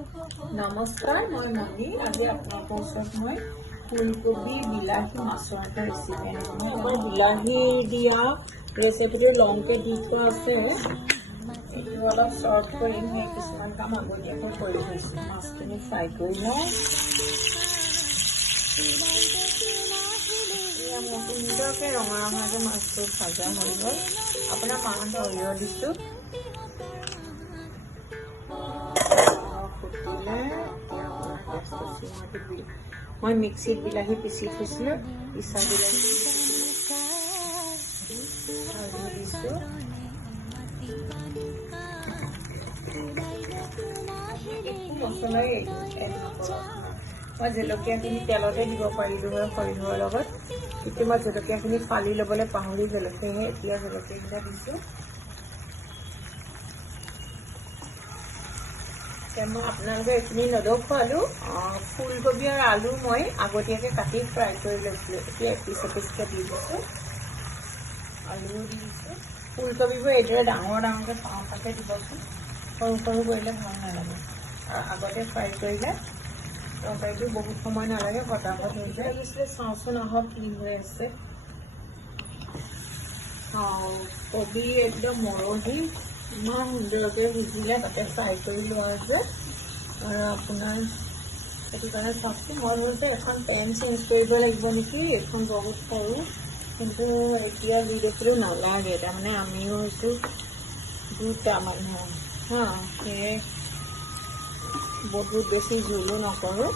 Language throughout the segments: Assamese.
নমস্কাৰ, মই মণি। আজি আপোনালোকৰ ওচৰত মই ফুলকবি বিলাহী মাছৰ এটা ৰেচিপি আনিছোঁ। মই বিলাহী দিয়া ৰেচিপিটো লংকৈ দি থোৱা আছে। এইটো অলপ চৰ্ট কৰিম, সেই কিছুমান কাম আগতীয়াকৈ কৰি থৈছোঁ। মাছখিনি ফ্ৰাই কৰি লওঁ। সুন্দৰকৈ ৰঙা ৰঙাকৈ মাছটো ভাজা হৈ গ'ল। আপোনাৰ মাহঁতে সৰিয়হ দিছোঁ। মই মিক্সিত বিলাহী পিচি থৈছিলোঁ, পিচা বিলাহী দিছোঁ। একো মছলাই এড নকৰোঁ। মই জলকীয়াখিনি তেলতে দিব পাৰিলোঁ হয় সৰিয়হৰ লগত, কিন্তু মই জলকীয়াখিনি ফালি ল'বলৈ পাহৰি গ'লোঁ, সেয়েহে এতিয়া জলকীয়াকেইটা দিছোঁ। মই আপোনালোকে এইখিনি নদখুৱালোঁ। ফুলকবি আৰু আলু মই আগতীয়াকৈ কাটি ফ্ৰাই কৰি লৈছিলোঁ। এতিয়া এপিচ এপিচকৈ দি দিছোঁ। আলুও দি দিছোঁ। ফুলকবিবোৰ এইদৰে ডাঙৰ ডাঙৰকৈ পাওঁতাকৈ দিবচোন, সৰু সৰু কৰিলে ভাল নালাগে। আৰু আগতে ফ্ৰাই কৰিলে তৰকাৰীটো বহুত সময় নালাগে, ফটাফট হৈ যায়। লাগিছিলে চাওঁচোন আহক কি হৈ আছে। কবি একদম মৰহি ইমান সুন্দৰকৈ সিজিলে, তাতে ফ্ৰাই কৰি লোৱা যে। আৰু আপোনাৰ সেইটো কাৰণে চাওকচোন, মই ভাবিছোঁ এখন পেন চেঞ্জ কৰিব লাগিব নেকি, এইখন বহুত সৰু, কিন্তু এতিয়া যি দেখিলোঁ নালাগে। তাৰমানে আমিও হৈছোঁ দুটা মানুহ সেয়ে বহুত বেছি জোলো নকৰোঁ,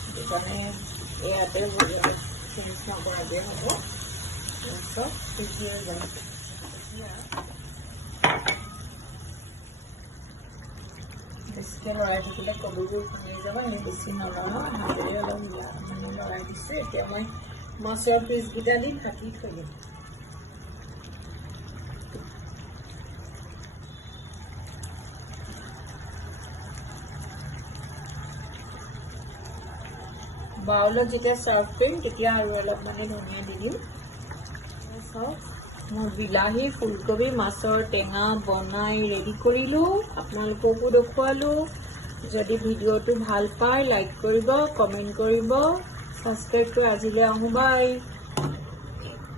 সেইটো কাৰণে ইয়াতে চেঞ্জ নকৰাকৈ হ'ব। চব সিজি হৈ যায়। বেছিকৈ লৰাই থাকিলে কবিবোৰ ভাঙি যাব, আমি বেছি নলৰাওঁ, হাতেৰে অলপ লৰাই দিছোঁ। এতিয়া মই মাছৰ পিচকেইটা দি ঢাকি থৈ দিম। বাউলত যেতিয়া চাৰ্ভ কৰিম তেতিয়া আৰু অলপ ধনিয়া দি দিম। চাওক, মই বিলাহী ফুলকবি মাছৰ টেঙা বনাই ৰেডি কৰিলোঁ, আপোনালোককো দেখুৱালোঁ। যদি ভিডিঅ'টো ভাল পায় লাইক কৰিব, কমেণ্ট কৰিব, ছাবস্ক্ৰাইব কৰি আজিলৈ আহোঁ, বাই।